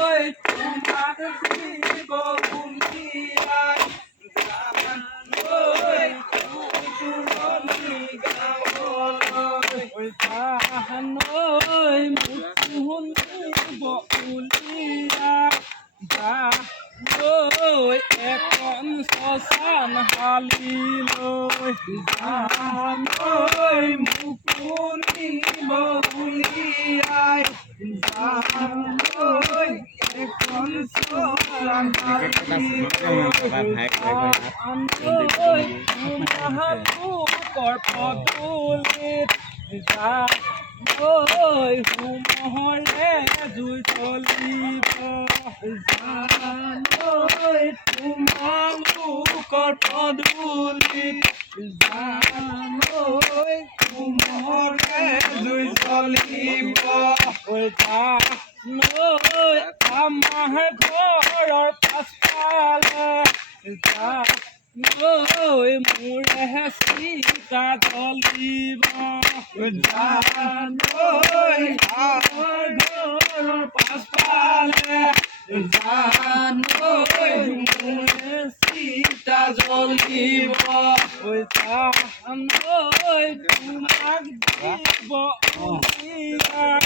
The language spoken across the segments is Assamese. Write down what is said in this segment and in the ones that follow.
ঐ তোমাক দিব বুলিয়াই যাম ঐ দূৰণি গাঁৱলৈ ঐ জান ঐ মোক শুনিব উলিয়াই যাম ঐ এখন শ্মশান হালিলৈ যাম ঐ মোক শুনিব উলিয়াই যাম ঐ এখন শ্মশান হালিলৈ মহাপুকৰ পদূলিত যাম ঐ হোমৰে জুই জ্বলিব যাম ঐ তোমালোকৰ পদূলিত যাম ঐ হোমৰে জুই জ্বলিব ঐ যাম ঐ আমাৰ ঘৰৰ পাছফালে যাম ঐ মোৰে চিতা জ্বলিব যাম ঐ আমাৰ ঘৰৰ পাছফালে যাম ঐ মোৰে চিতা জ্বলিব যাম ঐ তোমাক দিব উলিয়াই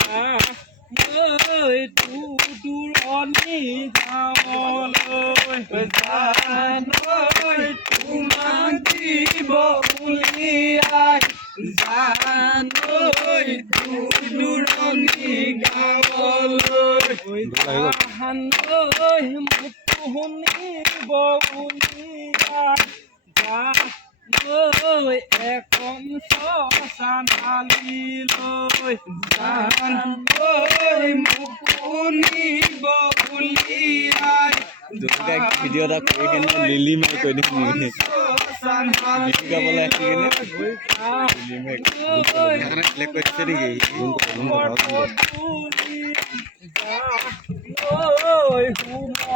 যাম ঐ দূৰণি গাঁৱলৈ যাম ঐ তোমাক দিব উলিয়াই যাম ঐ দূৰণি গাঁৱলৈ যাম ঐ মোক শুনিব উলিয়াই যাম ঐ এখন শ্মশান হালিলৈ যাম ঐ মোক শুনিব উলিয়াই ভিডিও এটা কৰি কেনে লিলি মাৰি কৈ দিম গীত গাবলৈ আহি কেনে লিলি মাৰি চিলেক্ট কৰি দিছে নেকি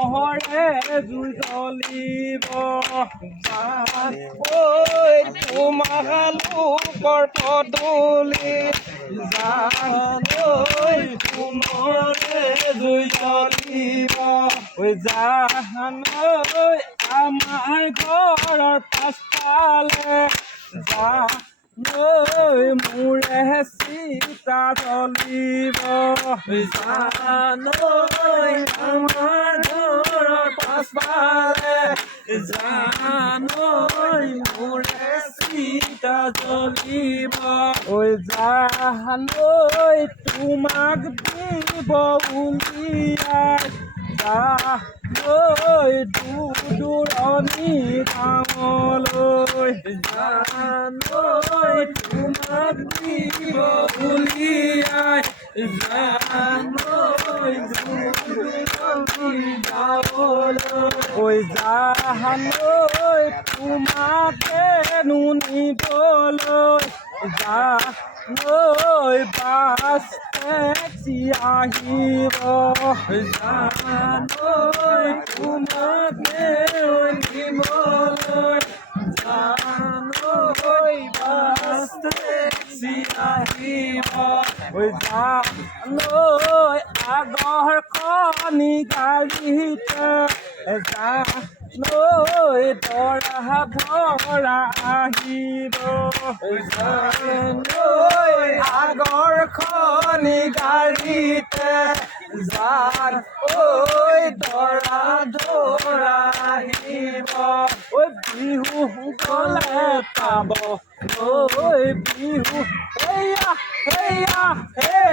হোমৰে জুই জ্বলিব ঐ তোমালোকৰ পদূলিত যাম ঐ হোমৰে জুই জ্বলিব যাম ঐ আমাৰ ঘৰৰ পাছফালে যাম ঐ মোৰে চিতা জ্বলিব যাম ঐ আমাৰ ঘৰৰ পাছফালে যাম ঐ মোৰে চিতা জ্বলিব যাম ঐ তোমাক দিব উলিয়াই যাম ঐ দূৰণি গাঁৱলৈ যাম ঐ তোমাক দিব উলিয়াই যাম ঐ দূৰণি গাঁৱলৈ যাম ঐ তোমাকে নিবলৈ যাম ঐ বাছ টেক্সি আহিব যাম ঐ তোমাকে নিবলৈ যাম ঐ বাছ টেক্সি আহিব যাম ঐ আগৰখনি গাড়ীতে যাম ঐ দৰা ভৰা আহিব যাম ঐ আগৰখনি গাড়ীতে যাম ঐ দৰা ধৰা আহিব বিহু গলে পাব ঐ বিহু হেয়া হেয়া হে